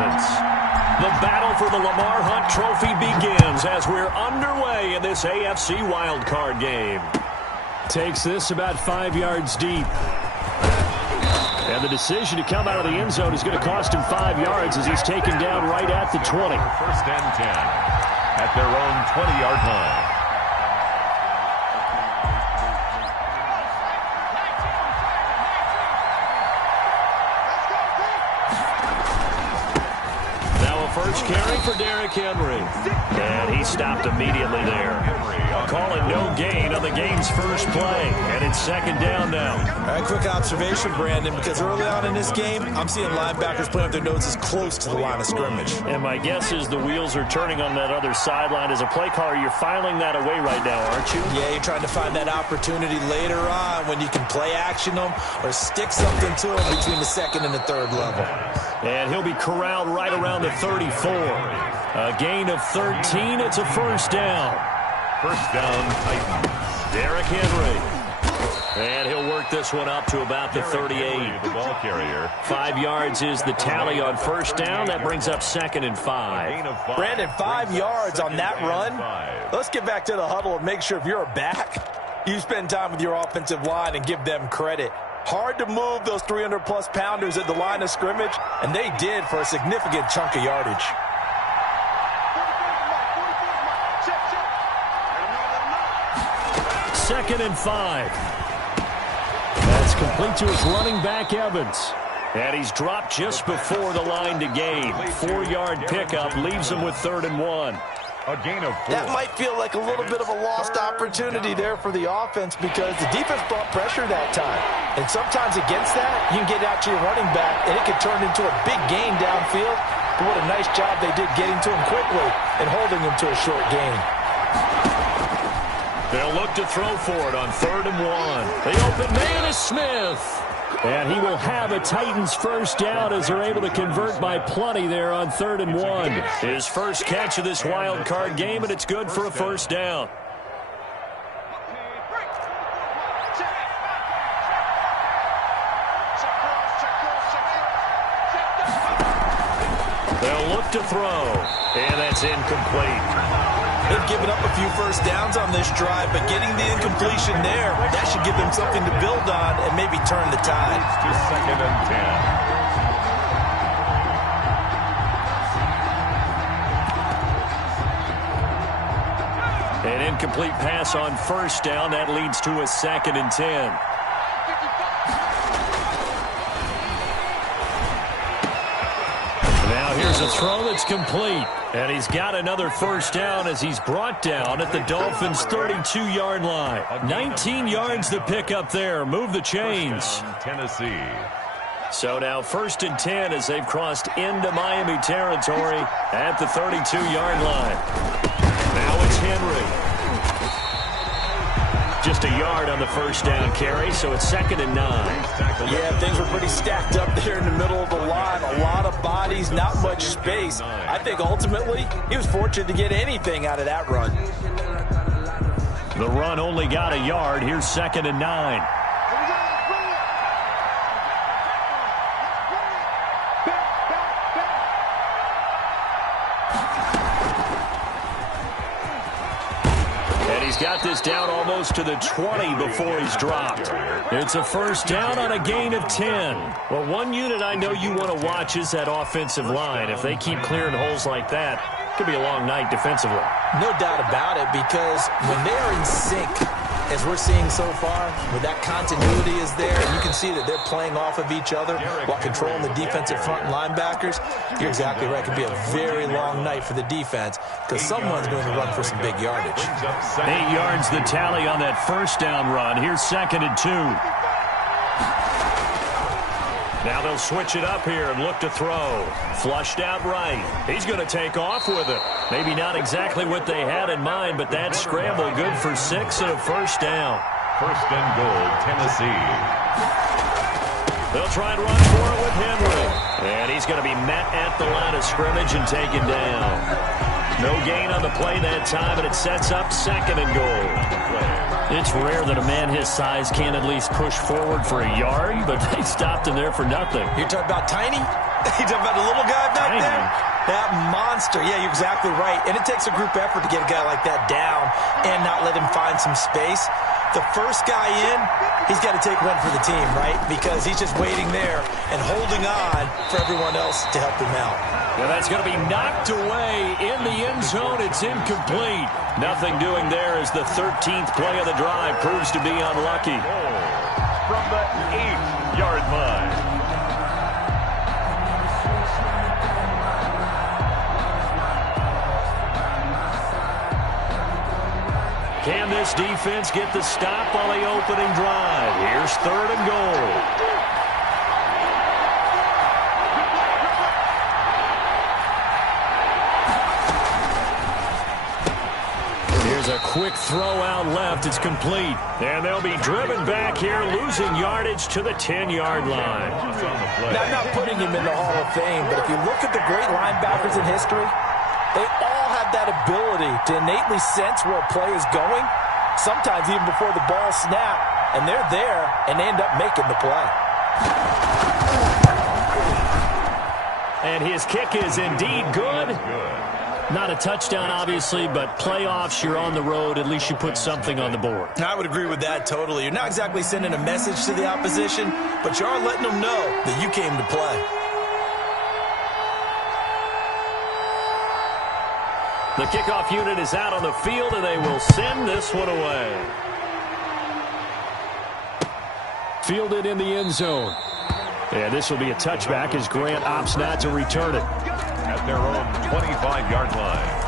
offense. The battle for the Lamar Hunt Trophy begins as we're underway in this AFC wildcard game. Takes this about 5 yards deep. And the decision to come out of the end zone is going to cost him 5 yards as he's taken down right at the 20. First and 10 at their own 20-yard line. First carry for Derrick Henry. And he stopped immediately there. Calling no gain on the game's first play. And it's second down now. All right, quick observation, Brandon, because early on in this game, I'm seeing linebackers putting up their noses close to the line of scrimmage. And my guess is the wheels are turning on that other sideline. As a play caller, you're filing that away right now, aren't you? Yeah, you're trying to find that opportunity later on when you can play action them or stick something to them between the second and the third level. And he'll be corralled right around the 34. A gain of 13. It's a first down. First down, Titans. Derrick Henry. And he'll work this one up to about the 38. The ball carrier. 5 yards is the tally on first down. That brings up second and 5. Brandon, 5 yards on that run. Let's get back to the huddle and make sure if you're a back, you spend time with your offensive line and give them credit. Hard to move those 300-plus pounders at the line of scrimmage, and they did for a significant chunk of yardage. Second and 5. That's complete to his running back, Evans. And he's dropped just before the line to gain. 4-yard pickup leaves him with 3rd and 1. A gain of 4. That might feel like a little bit of a lost opportunity there for the offense because the defense brought pressure that time. And sometimes against that, you can get out to your running back, and it could turn into a big gain downfield. But what a nice job they did getting to him quickly and holding him to a short gain. They'll look to throw for it on 3rd and 1. The open man is Smith. And he will have a Titans first down as they're able to convert by plenty there on 3rd and 1. His first catch of this wild card game, and it's good for a first down. They'll look to throw, and that's incomplete. They've given up a few first downs on this drive, but getting the incompletion there, that should give them something to build on and maybe turn the tide. To second and 10. An incomplete pass on first down. That leads to a 2nd and 10. Now here's a throw that's complete. And he's got another first down as he's brought down at the Dolphins' 32-yard line. 19 yards to pick up there. Move the chains. Tennessee. So now 1st and 10 as they've crossed into Miami territory at the 32-yard line. Now it's Henry. Just a yard on the first down carry, so it's 2nd and 9. Yeah, things were pretty stacked up there in the middle of the line. A lot of bodies, not much space. I think ultimately he was fortunate to get anything out of that run. The run only got a yard. Here's 2nd and 9. He's got this down almost to the 20 before he's dropped. It's a first down on a gain of 10. Well, one unit I know you want to watch is that offensive line. If they keep clearing holes like that, it could be a long night defensively. No doubt about it, because when they're in sync, as we're seeing so far, where that continuity is there, and you can see that they're playing off of each other while controlling the defensive front and linebackers, you're exactly right. It could be a very long night for the defense because someone's going to run for some big yardage. 8 yards the tally on that first down run. Here's 2nd and 2. Now they'll switch it up here and look to throw. Flushed out right. He's going to take off with it. Maybe not exactly what they had in mind, but that scramble good for 6 and a first down. First and goal, Tennessee. They'll try and run for it with Henry. And he's going to be met at the line of scrimmage and taken down. No gain on the play that time, and it sets up 2nd and goal. It's rare that a man his size can't at least push forward for a yard, but they stopped him there for nothing. You're talking about tiny? You're talking about a little guy back back there? That monster. Yeah, you're exactly right. And it takes a group effort to get a guy like that down and not let him find some space. The first guy in, he's got to take one for the team, right? Because he's just waiting there and holding on for everyone else to help him out. Yeah, that's going to be knocked away in the end zone. It's incomplete. Nothing doing there as the 13th play of the drive proves to be unlucky. From the 8-yard line. Can this defense get the stop on the opening drive? Here's 3rd and goal. Here's a quick throw out left. It's complete. And they'll be driven back here, losing yardage to the 10-yard line. Now, I'm not putting him in the Hall of Fame, but if you look at the great linebackers in history, they all have that ability to innately sense where a play is going, sometimes even before the ball snaps, and they're there, and they end up making the play. And his kick is indeed good. Not a touchdown, obviously, but playoffs, you're on the road. At least you put something on the board. I would agree with that totally. You're not exactly sending a message to the opposition, but you are letting them know that you came to play. The kickoff unit is out on the field, and they will send this one away. Fielded in the end zone. And this will be a touchback as Grant opts not to return it. At their own 25-yard line.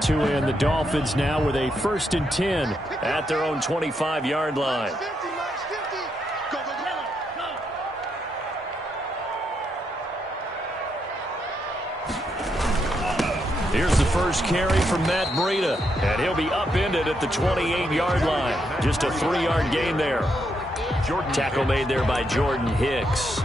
2 in the Dolphins now with a 1st and 10 at their own 25-yard line. Here's the first carry from Matt Breida, and he'll be upended at the 28-yard line. Just a 3-yard gain there. Tackle made there by Jordan Hicks.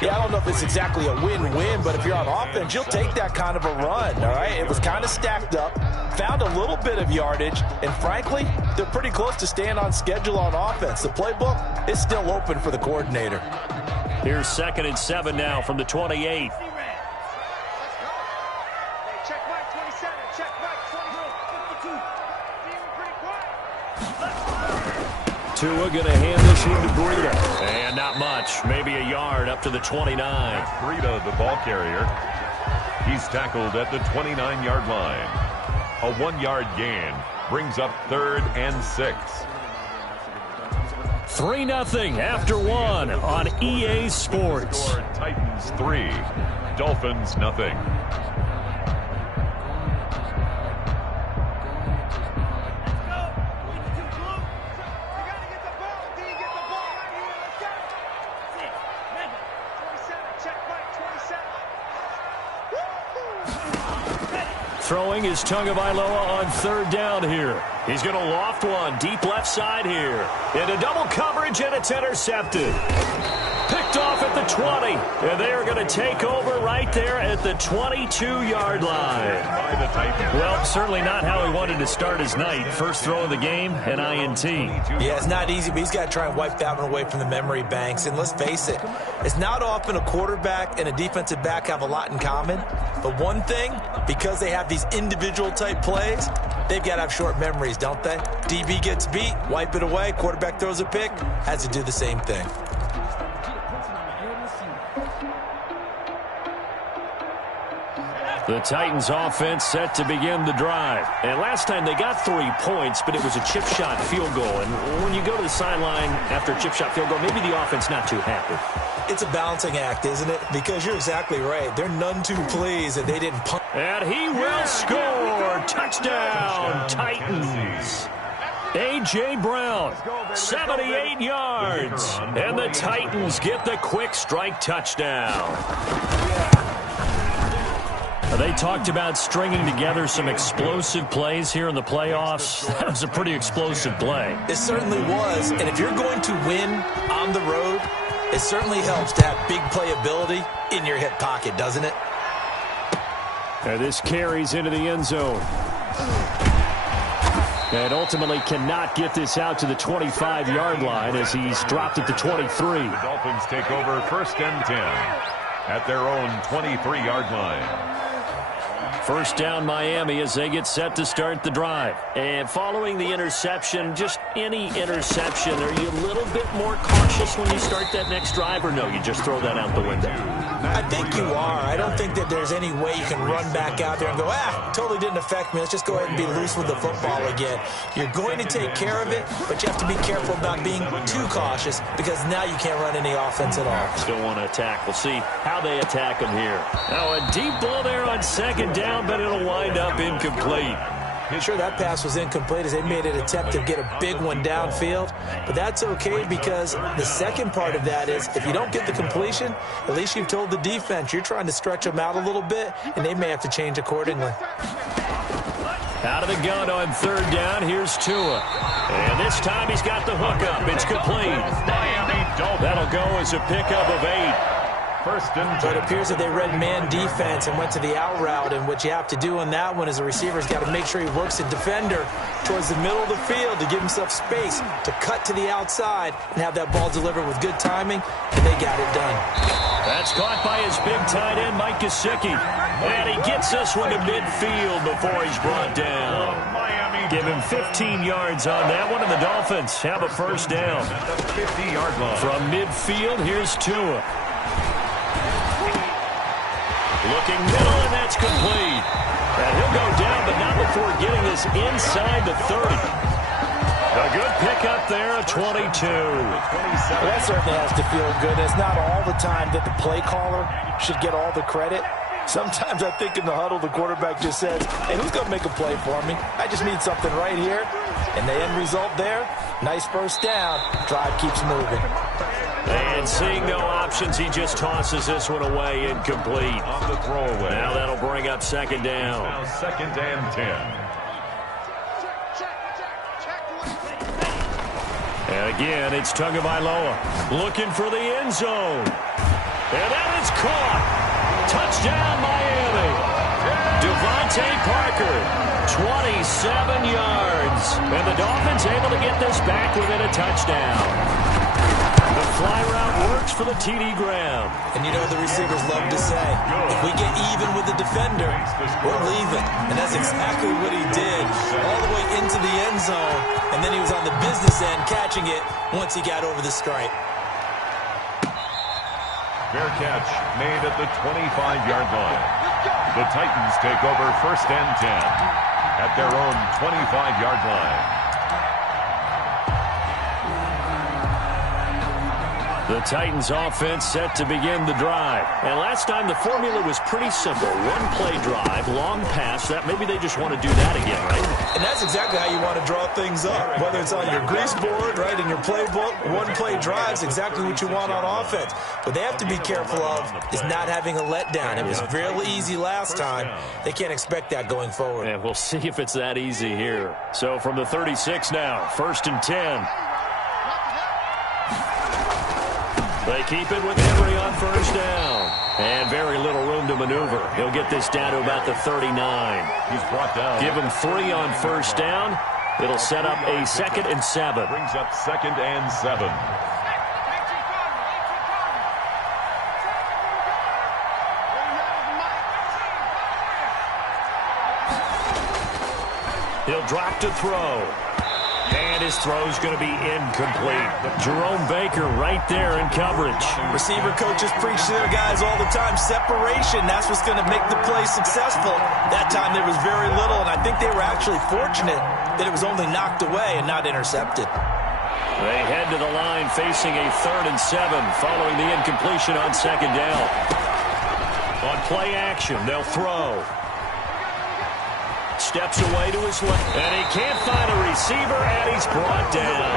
Yeah, I don't know if it's exactly a win-win, but if you're on offense, you'll take that kind of a run, all right? It was kind of stacked up, found a little bit of yardage, and frankly, they're pretty close to staying on schedule on offense. The playbook is still open for the coordinator. Here's 2nd and 7 now from the 28. Tua going to hand this one to Breida. And not much. Maybe a yard up to the 29. Breida, the ball carrier. He's tackled at the 29-yard line. A 1-yard gain brings up 3rd and 6. 3-0 after 1 on EA Sports. Titans 3, Dolphins nothing. Throwing is Tagovailoa on 3rd down here. He's going to loft one deep left side here. Into double coverage, and it's intercepted. Picked off at the 20. And they are going to take over right there at the 22-yard line. Well, certainly not how he wanted to start his night. First throw of the game, an INT. Yeah, it's not easy, but he's got to try and wipe that one away from the memory banks. And let's face it, it's not often a quarterback and a defensive back have a lot in common. But one thing, because they have these individual type plays, they've got to have short memories, don't they? DB gets beat, wipe it away, quarterback throws a pick, has to do the same thing. The Titans offense set to begin the drive. And last time they got 3 points, but it was a chip shot field goal. And when you go to the sideline after a chip shot field goal, maybe the offense not too happy. It's a balancing act, isn't it? Because you're exactly right. They're none too pleased that they didn't punt. And he will score. Touchdown, Titans. A.J. Brown, 78 yards. And the Titans get the quick strike touchdown. They talked about stringing together some explosive plays here in the playoffs. That was a pretty explosive play. It certainly was. And if you're going to win on the road, it certainly helps to have big playability in your hip pocket, doesn't it? And this carries into the end zone. And ultimately cannot get this out to the 25-yard line as he's dropped at the 23. The Dolphins take over 1st and 10 at their own 23-yard line. First down Miami as they get set to start the drive. And following the interception, just any interception, are you a little bit more cautious when you start that next drive, or no, you just throw that out the window? I think you are. I don't think that there's any way you can run back out there and go, totally didn't affect me. Let's just go ahead and be loose with the football again. You're going to take care of it, but you have to be careful about being too cautious because now you can't run any offense at all. Still want to attack. We'll see how they attack him here. Now a deep ball there on second down, but it'll wind up incomplete. Sure, that pass was incomplete as they made an attempt to get a big one downfield, but that's okay because the second part of that is if you don't get the completion, at least you've told the defense you're trying to stretch them out a little bit, and they may have to change accordingly. Out of the gun on third down, here's Tua. And this time he's got the hook up. It's complete. That'll go as a pickup of 8. First and 10. So it appears that they read man defense and went to the out route, and what you have to do on that one is a receiver's got to make sure he works a defender towards the middle of the field to give himself space to cut to the outside and have that ball delivered with good timing, and they got it done. That's caught by his big tight end, Mike Gesicki. And he gets this one to midfield before he's brought down. Give him 15 yards on that one, and the Dolphins have a first down. At the 50-yard line. From midfield, here's Tua. Looking middle, and that's complete. And he'll go down, but not before getting this inside the 30. A good pickup there, a 22. Well, that certainly has to feel good. It's not all the time that the play caller should get all the credit. Sometimes I think in the huddle, the quarterback just says, hey, who's going to make a play for me? I just need something right here. And the end result there, nice first down. Drive keeps moving. And seeing no options, he just tosses this one away, incomplete. On the throwaway. Now that'll bring up second down. Now 2nd and 10. And again, it's Tagovailoa looking for the end zone. And that is caught. Touchdown, Miami. Devontae Parker, 27 yards. And the Dolphins able to get this back within a touchdown. The fly route works for the TD Graham. And you know the receivers love to say, if we get even with the defender, we're leaving. And that's exactly what he did, all the way into the end zone. And then he was on the business end catching it once he got over the stripe. Fair catch made at the 25-yard line. The Titans take over 1st and 10 at their own 25-yard line. The Titans offense set to begin the drive. And last time the formula was pretty simple. One play drive, long pass. That maybe they just want to do that again, right? And that's exactly how you want to draw things up. Whether it's on your grease board, right, in your playbook, one play drive is exactly what you want on offense. What they have to be careful of is not having a letdown. It was real easy last time. They can't expect that going forward. And we'll see if it's that easy here. So from the 36 now, 1st and 10. They keep it with Henry on first down. And very little room to maneuver. He'll get this down to about the 39. He's brought down. Give him 3 on first down. It'll set up a 2nd and 7. Brings up 2nd and 7. He'll drop to throw. And his throw's going to be incomplete. Jerome Baker right there in coverage. Receiver coaches preach to their guys all the time. Separation, that's what's going to make the play successful. That time there was very little, and I think they were actually fortunate that it was only knocked away and not intercepted. They head to the line facing a 3rd and 7 following the incompletion on second down. On play action, they'll throw. Steps away to his left, and he can't find a receiver, and he's brought down.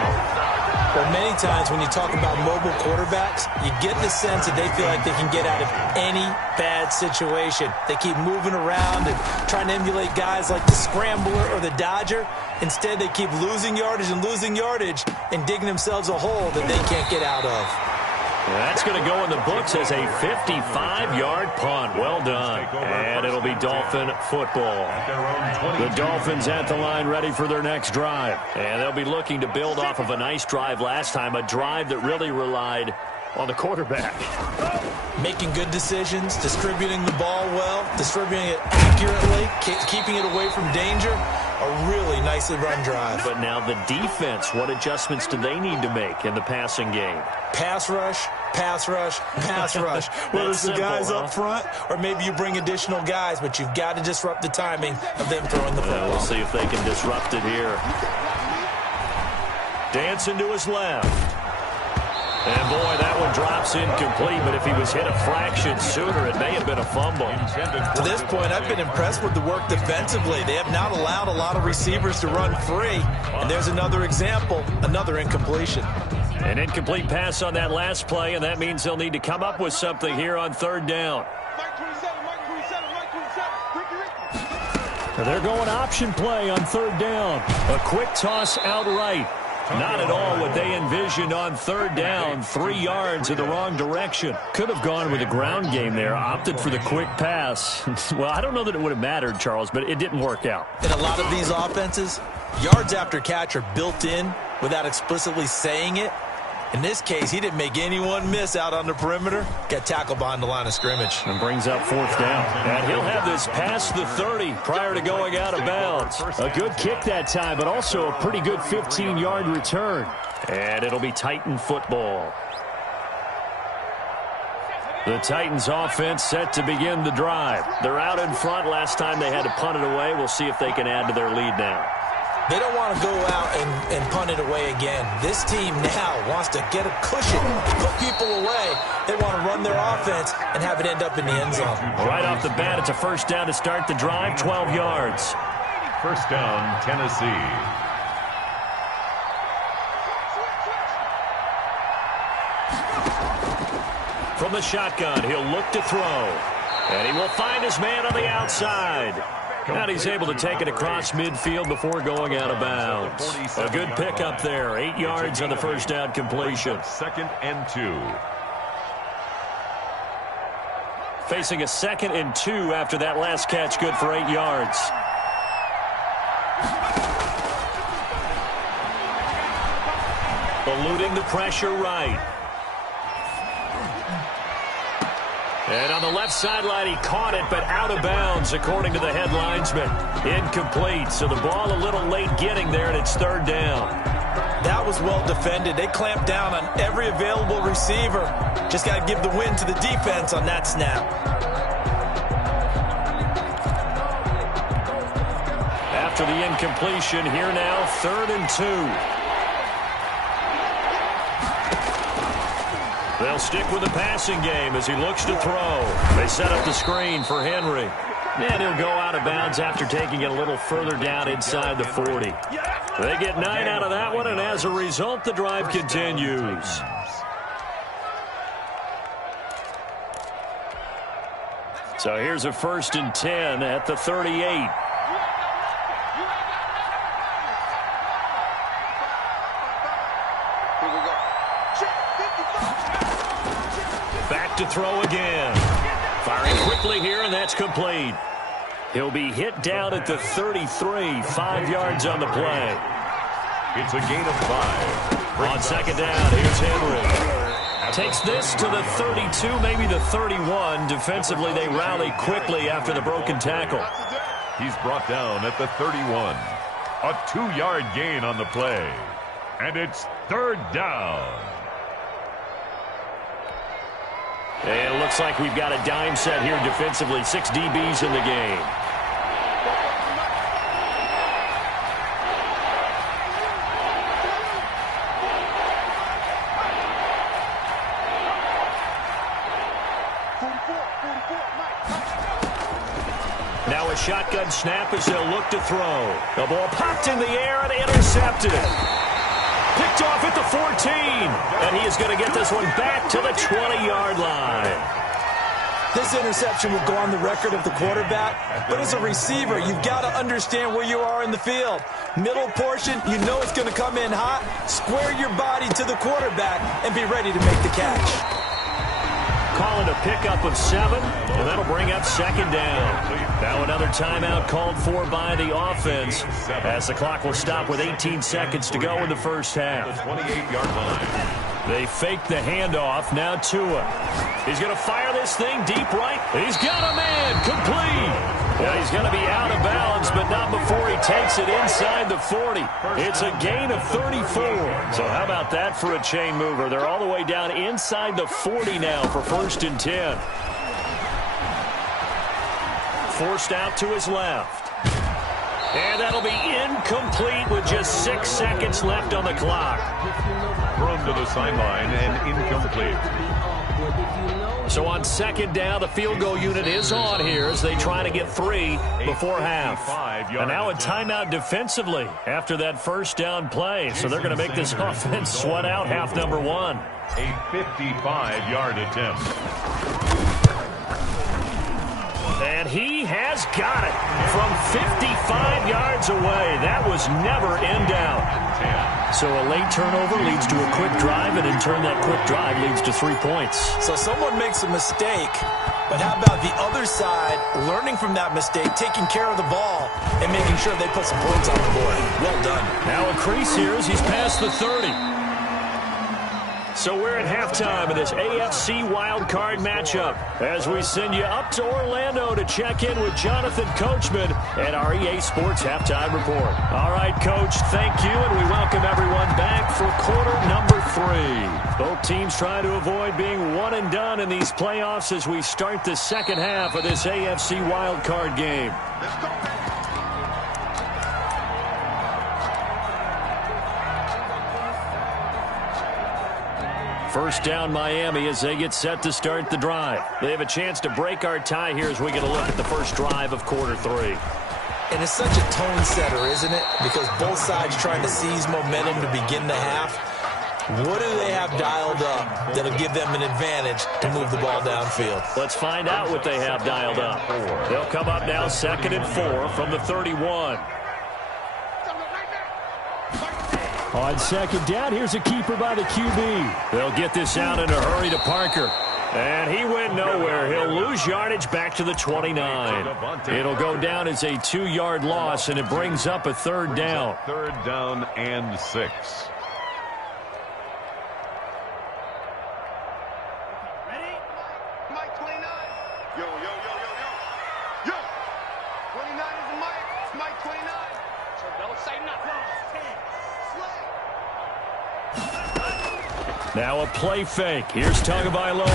Well, many times when you talk about mobile quarterbacks, you get the sense that they feel like they can get out of any bad situation. They keep moving around and trying to emulate guys like the Scrambler or the Dodger. Instead, they keep losing yardage and digging themselves a hole that they can't get out of. That's going to go in the books as a 55-yard punt. Well done. And it'll be Dolphin football. The Dolphins at the line ready for their next drive. And they'll be looking to build off of a nice drive last time, a drive that really relied on the quarterback. Making good decisions, distributing the ball well, distributing it accurately, keeping it away from danger. A really nicely run drive. But now the defense, what adjustments do they need to make in the passing game? Pass rush, pass rush, pass rush. Whether it's the guys up front or maybe you bring additional guys, but you've got to disrupt the timing of them throwing the football. We'll see if they can disrupt it here. Dancing to his left. And, boy, that one drops incomplete, but if he was hit a fraction sooner, it may have been a fumble. To this point, I've been impressed with the work defensively. They have not allowed a lot of receivers to run free. And there's another example, another incompletion. An incomplete pass on that last play, and that means they'll need to come up with something here on third down. They're going option play on third down. A quick toss outright. Not at all what they envisioned on third down. 3 yards in the wrong direction. Could have gone with a ground game there. Opted for the quick pass. Well, I don't know that it would have mattered, Charles, but it didn't work out. In a lot of these offenses, yards after catch are built in without explicitly saying it. In this case, he didn't make anyone miss out on the perimeter. Got tackled behind the line of scrimmage. And brings up fourth down. And he'll have this past the 30 prior to going out of bounds. A good kick that time, but also a pretty good 15-yard return. And it'll be Titan football. The Titans offense set to begin the drive. They're out in front. Last time they had to punt it away. We'll see if they can add to their lead now. They don't want to go out and punt it away again. This team now wants to get a cushion, put people away. They want to run their offense and have it end up in the end zone. Right off the bat, it's a first down to start the drive, 12 yards. First down, Tennessee. From the shotgun, he'll look to throw. And he will find his man on the outside. And he's able to take it across midfield before going out of bounds. A good pickup there. 8 yards on the first down completion. 2nd and 2. Facing a 2nd and 2 after that last catch. Good for 8 yards. Eluding the pressure right. And on the left sideline, he caught it, but out of bounds, according to the head linesman. Incomplete, so the ball a little late getting there, and it's third down. That was well defended. They clamped down on every available receiver. Just got to give the win to the defense on that snap. After the incompletion, here now, 3rd and 2. They'll stick with the passing game as he looks to throw. They set up the screen for Henry. And he'll go out of bounds after taking it a little further down inside the 40. They get 9 out of that one, and as a result, the drive continues. So here's a 1st and 10 at the 38. To throw again. Firing quickly here, and that's complete. He'll be hit down at the 33, 5 yards on the play. It's a gain of 5. On 2nd down, here's Henry. Takes this to the 32, maybe the 31. Defensively, they rally quickly after the broken tackle. He's brought down at the 31. A 2-yard gain on the play. And it's 3rd down. And it looks like we've got a dime set here defensively. 6 DBs in the game. Now a shotgun snap as they'll look to throw. The ball popped in the air and intercepted. Picked off at the the 14. And he is going to get this one back to the 20-yard line. This interception will go on the record of the quarterback, but as a receiver, you've got to understand where you are in the field. Middle portion, you know it's going to come in hot. Square your body to the quarterback and be ready to make the catch. Call it a pickup of 7, and that'll bring up second down. Now another timeout called for by the offense as the clock will stop with 18 seconds to go in the first half. 28-yard line. They fake the handoff. Now Tua. He's going to fire this thing deep right. He's got a man. Complete. Yeah, he's going to be out of bounds, but not before he takes it inside the 40. It's a gain of 34. So how about that for a chain mover? They're all the way down inside the 40 now for 1st and 10. Forced out to his left. And that'll be incomplete with just 6 seconds left on the clock. Thrown to the sideline and incomplete. So on second down, the field goal unit is on here as they try to get 3 before half. And now a timeout defensively after that first down play. So they're going to make this offense sweat out half number 1. A 55-yard attempt. And he has got it from 55 yards away. That was never in doubt. So a late turnover leads to a quick drive, and in turn that quick drive leads to 3 points. So someone makes a mistake, but how about the other side learning from that mistake, taking care of the ball, and making sure they put some points on the board? Well done. Now a crease here as he's past the 30. So we're at halftime of this AFC wildcard matchup as we send you up to Orlando to check in with Jonathan Coachman at our EA Sports Halftime Report. All right, Coach, thank you, and we welcome everyone back for quarter number 3. Both teams trying to avoid being one and done in these playoffs as we start the second half of this AFC wildcard game. Let's go. First down Miami as they get set to start the drive. They have a chance to break our tie here as we get a look at the first drive of quarter 3. And it's such a tone setter, isn't it? Because both sides trying to seize momentum to begin the half. What do they have dialed up that'll give them an advantage to move the ball downfield? Let's find out what they have dialed up. They'll come up now 2nd and 4 from the 31. On second down, here's a keeper by the QB. They'll get this out in a hurry to Parker. And he went nowhere. He'll lose yardage back to the 29. It'll go down as a 2-yard loss, and it brings up a 3rd down. 3rd down and 6. Ready? Mike 29. Yo, yo, yo, yo, yo. Yo. 29 is the Mike. It's Mike 29. So don't say nothing. 10. Now a play fake. Here's Tagovailoa.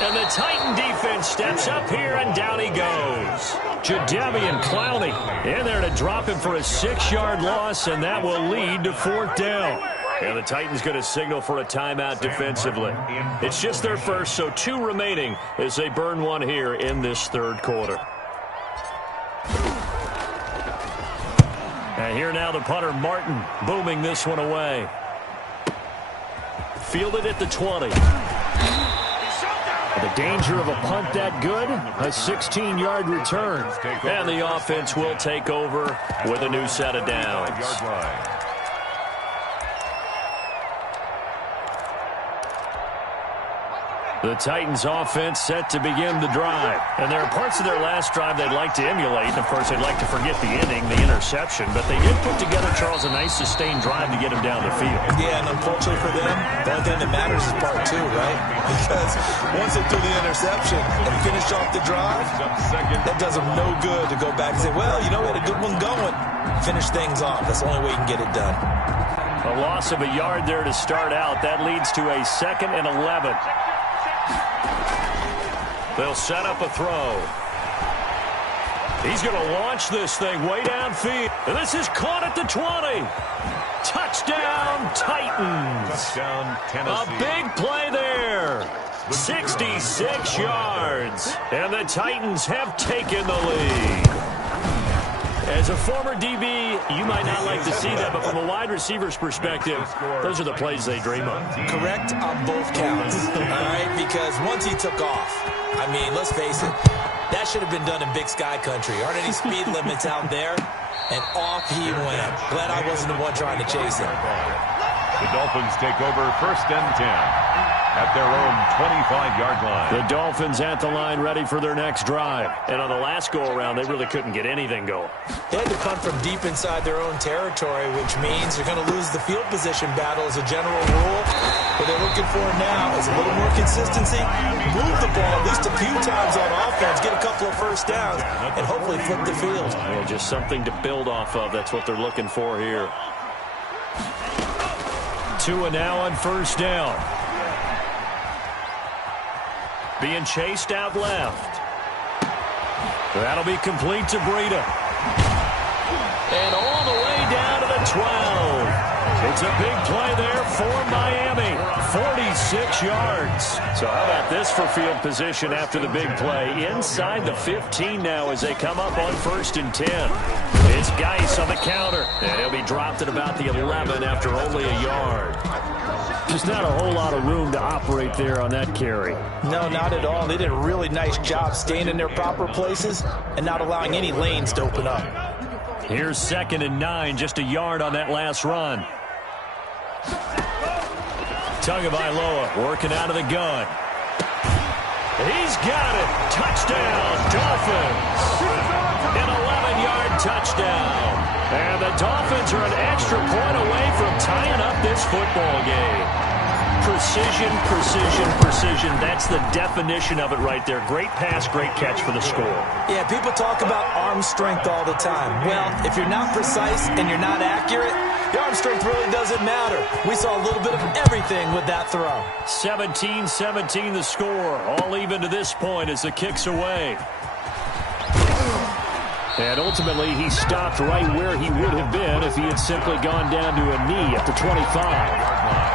And the Titan defense steps up here, and down he goes. Jadeveon Clowney in there to drop him for a 6-yard loss, and that will lead to 4th down. And the Titans going to signal for a timeout defensively. It's just their first, so 2 remaining as they burn one here in this 3rd quarter. And here now the punter, Martin, booming this one away. Fielded at the 20. The danger of a punt that good, a 16-yard return. And the offense will take over with a new set of downs. The Titans offense set to begin the drive. And there are parts of their last drive they'd like to emulate. And, of course, they'd like to forget the inning, the interception. But they did put together, Charles, a nice sustained drive to get him down the field. Yeah, and unfortunately for them, the only thing that matters is part 2, right? Because once they do the interception and finish off the drive, that does them no good to go back and say, well, you know, we had a good one going. Finish things off. That's the only way you can get it done. A loss of a yard there to start out. That leads to a 2nd and 11. They'll set up a throw. He's going to launch this thing way downfield. And this is caught at the 20. Touchdown, Titans. Touchdown, Tennessee. A big play there. 66 yards. And the Titans have taken the lead. As a former DB, you might not like to see that, but from a wide receiver's perspective, those are the plays they dream of. Correct on both counts, all right? Because once he took off, I mean, let's face it, that should have been done in Big Sky Country. Aren't any speed limits out there? And off he went. Glad I wasn't the one trying to chase him. The Dolphins take over 1st and 10 at their own 25-yard line. The Dolphins at the line ready for their next drive. And on the last go-around, they really couldn't get anything going. They had to punt from deep inside their own territory, which means they're going to lose the field position battle as a general rule. What they're looking for now is a little more consistency, move the ball at least a few times on offense, get a couple of first downs, and hopefully flip the field. Well, just something to build off of. That's what they're looking for here. Tua now on 1st down. Being chased out left. That'll be complete to Breida. And all the way down to the 12. It's a big play there for Miami. 46 yards. So how about this for field position after the big play? Inside the 15 now as they come up on 1st and 10. It's Geis on the counter. And he'll be dropped at about the 11 after only a yard. Just not a whole lot of room to operate there on that carry. No, not at all. They did a really nice job staying in their proper places and not allowing any lanes to open up. Here's 2nd and 9, just a yard on that last run. Tagovailoa working out of the gun. He's got it. Touchdown, Dolphins. An 11-yard touchdown. And the Dolphins are an extra point away from tying up this football game. Precision, precision, precision. That's the definition of it right there. Great pass, great catch for the score. Yeah, people talk about arm strength all the time. Well, if you're not precise and you're not accurate, your arm strength really doesn't matter. We saw a little bit of everything with that throw. 17-17 the score. All even to this point as the kick's away. And ultimately, he stopped right where he would have been if he had simply gone down to a knee at the 25.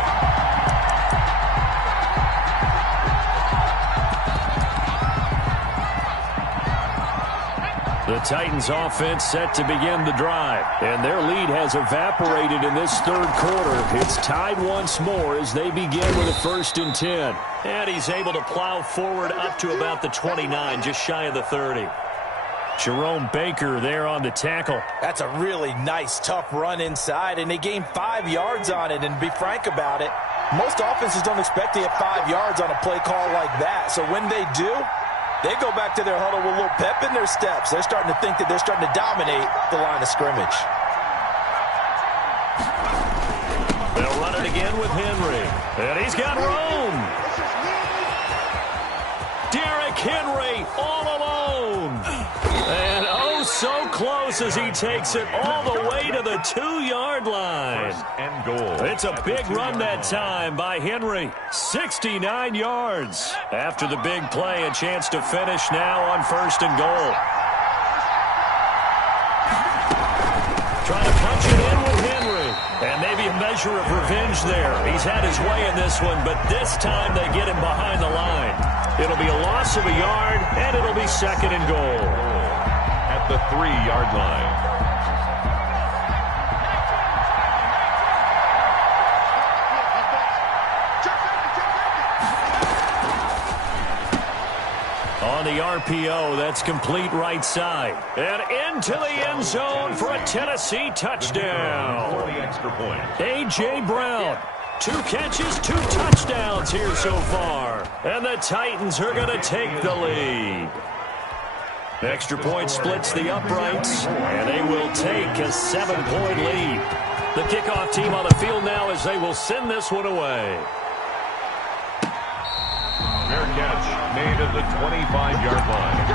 The Titans offense set to begin the drive, and their lead has evaporated in this 3rd quarter. It's tied once more as they begin with a 1st and 10. And he's able to plow forward up to about the 29, just shy of the 30. Jerome Baker there on the tackle. That's a really nice, tough run inside, and they gained 5 yards on it. And to be frank about it, most offenses don't expect to get 5 yards on a play call like that. So when they do, they go back to their huddle with a little pep in their steps. They're starting to think that they're starting to dominate the line of scrimmage. They'll run it again with Henry. And he's got room. Derrick Henry all alone. And oh, so close as he takes it all the way to the 2-yard line. 1st and goal. It's a big run that time by Henry. 69 yards. After the big play, a chance to finish now on 1st and goal. Trying to punch it in with Henry. And maybe a measure of revenge there. He's had his way in this one, but this time they get him behind the line. It'll be a loss of a yard, and it'll be 2nd and goal. At the 3-yard line. On the RPO, that's complete right side. And into the end zone for a Tennessee touchdown. For the extra point. A.J. Brown. 2 catches, 2 touchdowns here so far. And the Titans are going to take the lead. Extra point splits the uprights, and they will take a 7-point lead. The kickoff team on the field now as they will send this one away. Fair catch made at the 25-yard line.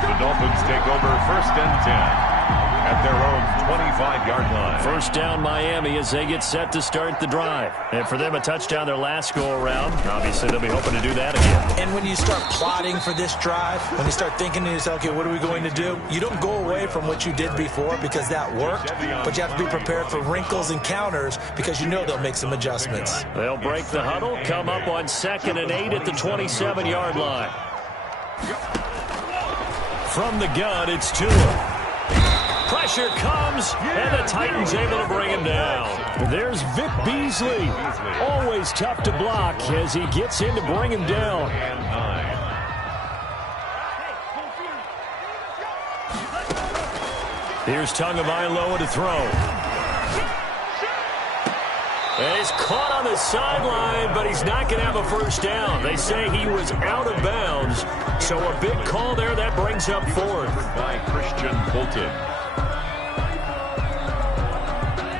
The Dolphins take over 1st and 10 at their own 25-yard line. 1st down Miami as they get set to start the drive. And for them, a touchdown their last go-around. Obviously, they'll be hoping to do that again. And when you start plotting for this drive, when you start thinking to yourself, okay, what are we going to do? You don't go away from what you did before because that worked, but you have to be prepared for wrinkles and counters because you know they'll make some adjustments. They'll break the huddle, come up on 2nd and 8 at the 27-yard line. From the gun, it's Tua. Pressure comes, and the Titans able to bring him down. There's Vic Beasley. Always tough to block as he gets in to bring him down. And 9. Here's Tagovailoa to throw. And he's caught on the sideline, but he's not going to have a first down. They say he was out of bounds, so a big call there. That brings up fourth. By Christian Fulton.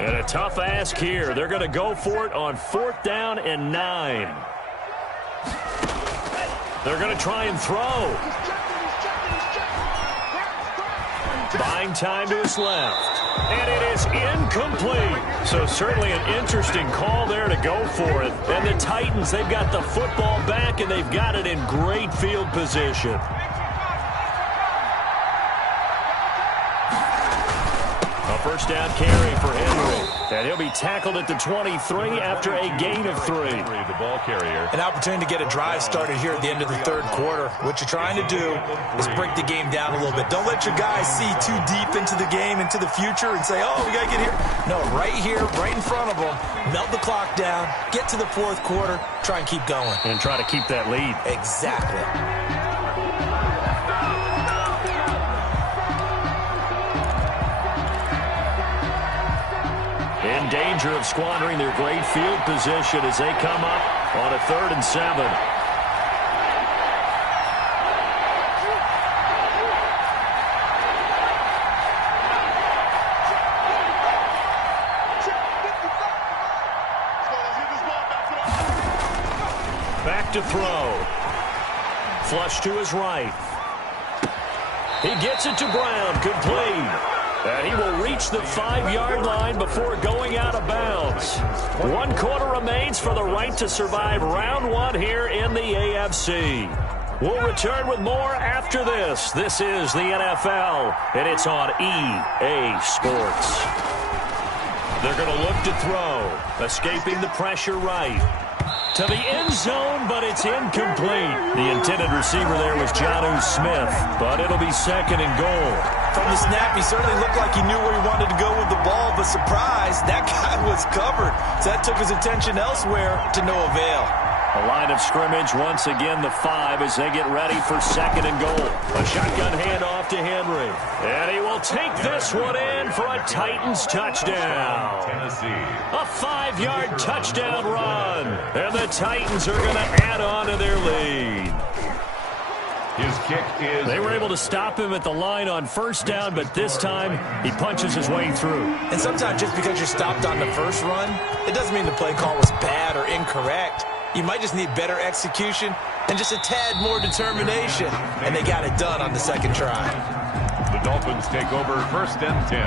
And a tough ask here. They're going to go for it on 4th down and 9. They're going to try and throw. Buying time to his left. And it is incomplete. So certainly an interesting call there to go for it. And the Titans, they've got the football back, and they've got it in great field position. A first down carry for Henry. And he'll be tackled at the 23 after a gain of 3. The ball carrier. An opportunity to get a drive started here at the end of the third quarter. What you're trying to do is break the game down a little bit. Don't let your guys see too deep into the game, into the future, and say, oh, we got to get here. No, right here, right in front of them, melt the clock down, get to the fourth quarter, try and keep going. And try to keep that lead. Exactly. In danger of squandering their great field position as they come up on a 3rd and 7. Back to throw. Flush to his right. He gets it to Brown, complete. And he will reach the 5-yard line before going out of bounds. 1 quarter remains for the right to survive round 1 here in the AFC. We'll return with more after this. This is the NFL, and it's on EA Sports. They're going to look to throw, escaping the pressure right. To the end zone, but it's incomplete. The intended receiver there was Jonnu Smith, but it'll be 2nd and goal. From the snap, he certainly looked like he knew where he wanted to go with the ball, but surprise, that guy was covered. So that took his attention elsewhere to no avail. A line of scrimmage, once again the 5 as they get ready for 2nd and goal. A shotgun handoff to Henry. And he will take this one in for a Titans touchdown. Tennessee. A 5-yard touchdown run. And the Titans are going to add on to their lead. His kick is... They were able to stop him at the line on 1st down, but this time he punches his way through. And sometimes just because you're stopped on the first run, it doesn't mean the play call was bad or incorrect. You might just need better execution and just a tad more determination. And they got it done on the 2nd try. The Dolphins take over 1st and 10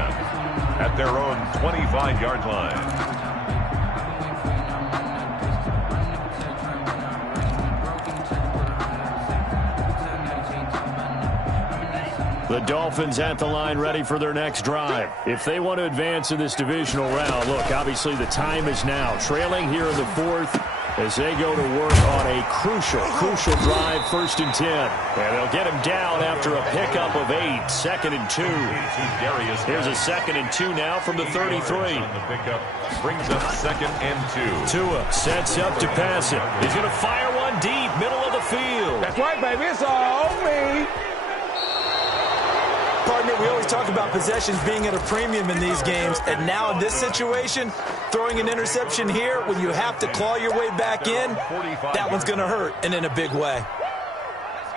at their own 25-yard line. The Dolphins at the line ready for their next drive. If they want to advance in this divisional round, look, obviously the time is now. Trailing here in the 4th as they go to work on a crucial drive, 1st and 10. And they'll get him down after a pickup of 8, 2nd and 2. Here's a 2nd and 2 now from the 33. The pickup brings up 2nd and 2. Tua sets up to pass it. He's going to fire one deep, middle of the field. That's right, baby. It's all me. Partner, we always talk about possessions being at a premium in these games, and now in this situation, throwing an interception here when you have to claw your way back in, that one's going to hurt, and in a big way.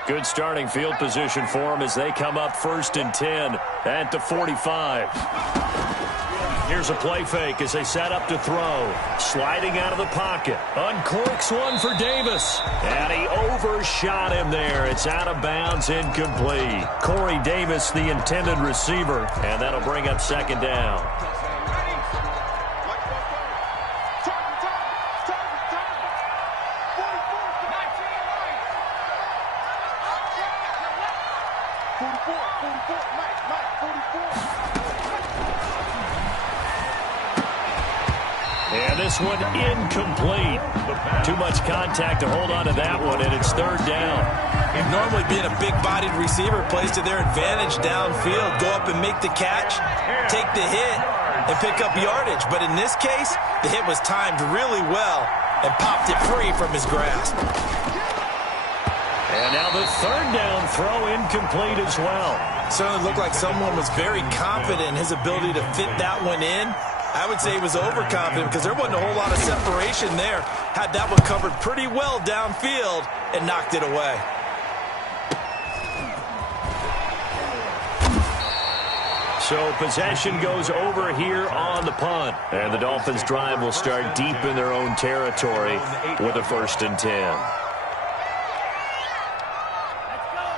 Good starting field position for them as they come up 1st and 10 at the 45. Here's a play fake as they set up to throw. Sliding out of the pocket. Uncorks one for Davis. And he overshot him there. It's out of bounds, incomplete. Corey Davis, the intended receiver. And that'll bring up 2nd down. And And this one incomplete. Too much contact to hold on to that one, and it's third down. Normally being a big-bodied receiver plays to their advantage downfield. Go up and make the catch, take the hit, and pick up yardage. But in this case, the hit was timed really well and popped it free from his grasp. And now the third down throw incomplete as well. Certainly looked like someone was very confident in his ability to fit that one in. I would say he was overconfident because there wasn't a whole lot of separation there. Had that one covered pretty well downfield and knocked it away. So possession goes over here on the punt. And the Dolphins' drive will start deep in their own territory with a 1st and 10.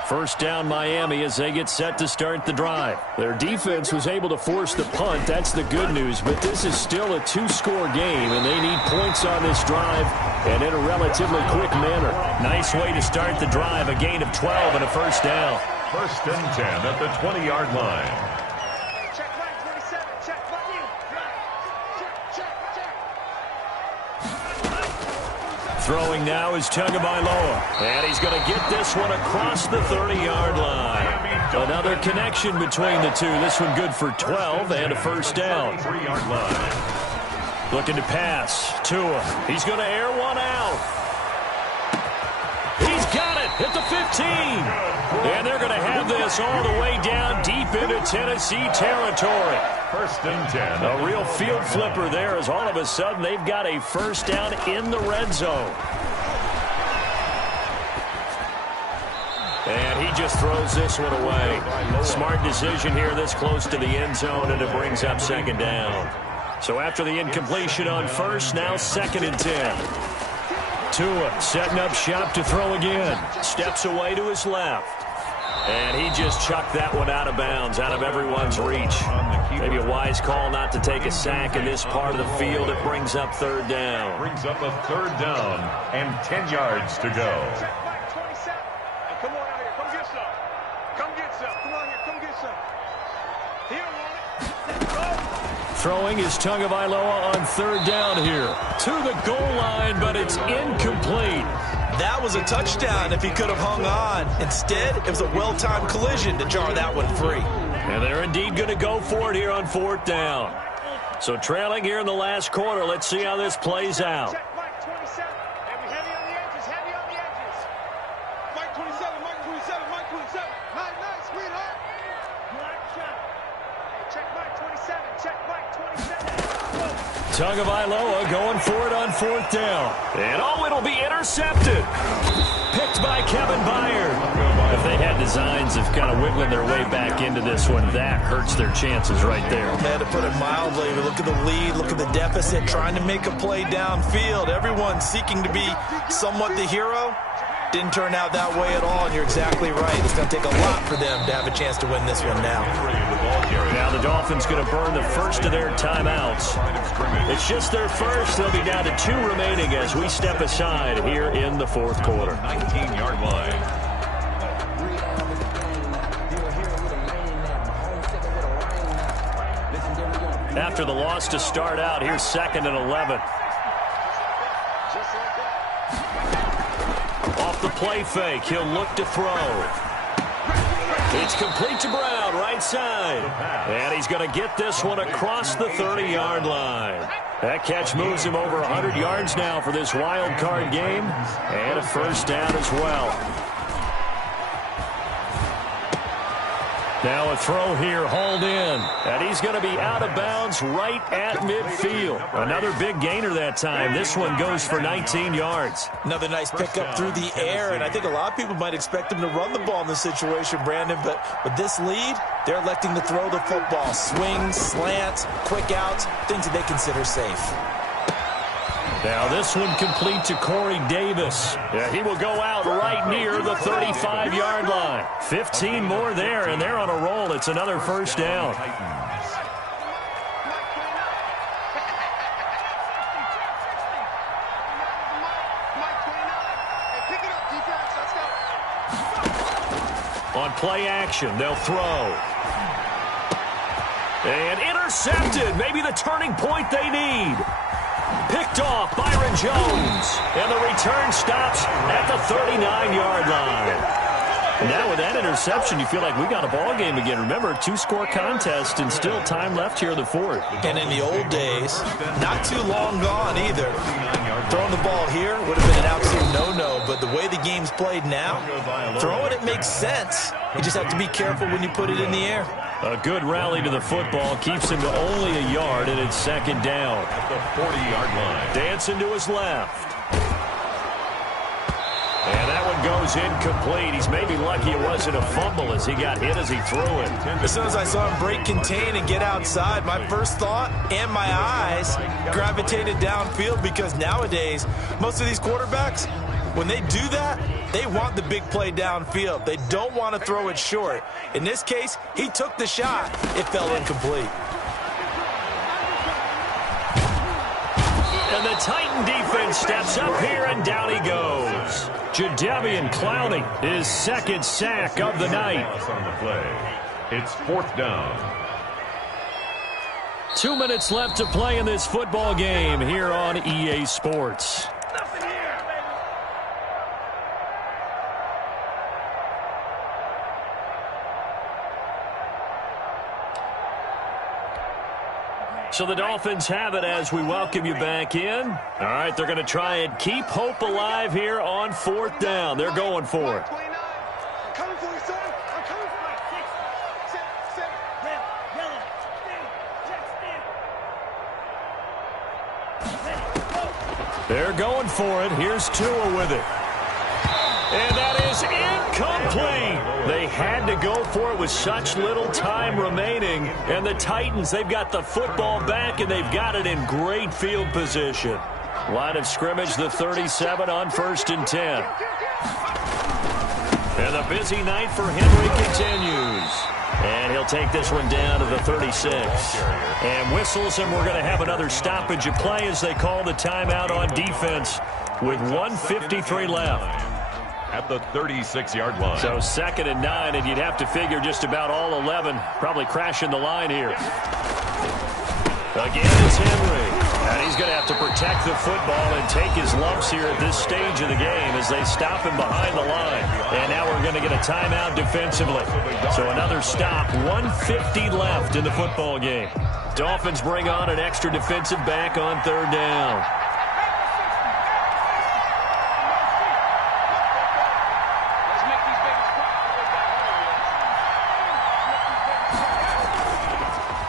First down Miami as they get set to start the drive. Their defense was able to force the punt. That's the good news. But this is still a 2-score game, and they need points on this drive and in a relatively quick manner. Nice way to start the drive. A gain of 12 and a 1st down. 1st and 10 at the 20-yard line. Throwing now is Tagovailoa. And he's going to get this one across the 30-yard line. Another connection between the two. This one good for 12 and a 1st down. 3-yard line. Looking to pass. Tua. He's going to air one out. He's got it at the 15. And they're going to have this all the way down deep into Tennessee territory. 1st and 10. A real field flipper there as all of a sudden they've got a 1st down in the red zone. And he just throws this one away. Smart decision here this close to the end zone, and it brings up 2nd down. So after the incompletion on 1st, now 2nd and 10. Tua setting up shop to throw again. Steps away to his left. And he just chucked that one out of bounds, out of everyone's reach. Maybe a wise call not to take a sack in this part of the field. It brings up 3rd down. Brings up a 3rd down and 10 yards to go. Come on out here. Come get some. Come get some. Come on here. Come get some. He don't want it. Throwing is Tagovailoa on 3rd down here. To the goal line, but it's incomplete. That was a touchdown if he could have hung on. Instead, it was a well-timed collision to jar that one free. And they're indeed going to go for it here on 4th down. So trailing here in the last quarter. Let's see how this plays out. Check Mike 27. And we heavy on the edges. Heavy on the edges. Mike 27. Mike 27. Mike 27. Nice, sweetheart. Hey, check Mike 27. Check Mike 27. Tagovailoa going for it on 4th down. And it'll be intercepted. Picked by Kevin Byard. If they had designs of kind of wiggling their way back into this one, that hurts their chances right there. Yeah, to put it mildly, we look at the lead, look at the deficit, trying to make a play downfield. Everyone seeking to be somewhat the hero. Didn't turn out that way at all, and you're exactly right. It's going to take a lot for them to have a chance to win this one now. Now the Dolphins going to burn the first of their timeouts. It's just their first. They'll be down to 2 remaining as we step aside here in the 4th quarter. 19-yard line. After the loss to start out, here's 2nd and 11. Off the play fake, he'll look to throw. It's complete to Brown, right side. And he's going to get this one across the 30-yard line. That catch moves him over 100 yards now for this wild card game. And a 1st down as well. Now a throw here, hauled in. And he's going to be out of bounds right at midfield. Another big gainer that time. This one goes for 19 yards. Another nice pickup through the air, and I think a lot of people might expect him to run the ball in this situation, Brandon, but with this lead, they're electing to throw the football. Swings, slants, quick outs, things that they consider safe. Now this one complete to Corey Davis. Yeah, he will go out right near the 35-yard line. 15 more there, and they're on a roll. It's another 1st down. On play action, they'll throw. And intercepted. Maybe the turning point they need. Picked off, Byron Jones. And the return stops at the 39-yard line. Now with that interception, you feel like we got a ball game again. Remember, 2-score contest and still time left here in the fourth. And in the old days, not too long gone either. Throwing the ball here would have been an absolute no-no, but the way the game's played now, throwing it makes sense. You just have to be careful when you put it in the air. A good rally to the football keeps him to only a yard, and it's second down. At the 40-yard line. Dancing to his left. And that one goes incomplete. He's maybe lucky it wasn't a fumble as he got hit as he threw it. As soon as I saw him break contain and get outside, my first thought and my eyes gravitated downfield, because nowadays, most of these quarterbacks, when they do that, they want the big play downfield. They don't want to throw it short. In this case, he took the shot. It fell incomplete. And the Titan defense steps up here, and down he goes. Jadeveon Clowney, his second sack of the night. On the play. It's fourth down. 2 minutes left to play in this football game here on EA Sports. So the Dolphins have it as we welcome you back in. All right, they're going to try and keep hope alive here on fourth down. They're going for it. I'm coming for you, son. I'm coming for you. Sit. Red, yellow, stand, check, They're going for it. Here's Tua with it. And that is incomplete. They had to go for it with such little time remaining. And the Titans, they've got the football back, and they've got it in great field position. Line of scrimmage, the 37 on 1st and 10. And the busy night for Henry continues. And he'll take this one down to the 36. And whistles, and we're going to have another stoppage of play as they call the timeout on defense with 1:53 left. At the 36-yard line. So 2nd and 9, and you'd have to figure just about all 11 probably crashing the line here. Again, it's Henry. And he's going to have to protect the football and take his lumps here at this stage of the game as they stop him behind the line. And now we're going to get a timeout defensively. So another stop, 1:50 left in the football game. Dolphins bring on an extra defensive back on 3rd down.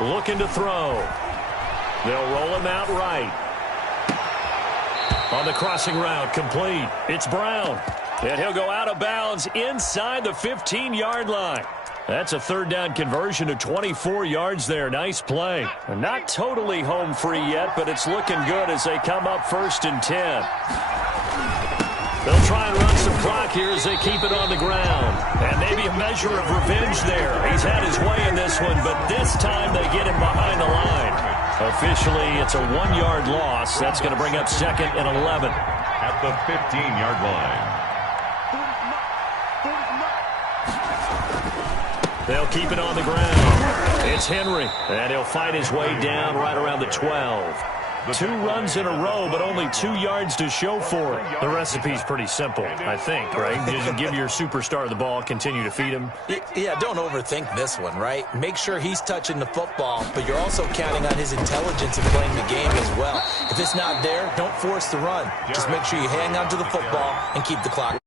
Looking to throw. They'll roll him out right. On the crossing route, complete. It's Brown. And he'll go out of bounds inside the 15-yard line. That's a 3rd down conversion to 24 yards there. Nice play. Not totally home free yet, but it's looking good as they come up 1st and 10. They'll try and run some clock here as they keep it on the ground. And maybe a measure of revenge there. He's had his way in this one, but this time they get him behind the line. Officially, it's a 1-yard loss. That's going to bring up 2nd and 11. At the 15-yard line. They'll keep it on the ground. It's Henry, and he'll fight his way down right around the 12. 2 runs in a row, but only 2 yards to show for it. The recipe's pretty simple, I think, right? Just give your superstar the ball, continue to feed him. Yeah, don't overthink this one, right? Make sure he's touching the football, but you're also counting on his intelligence in playing the game as well. If it's not there, don't force the run. Just make sure you hang on to the football and keep the clock.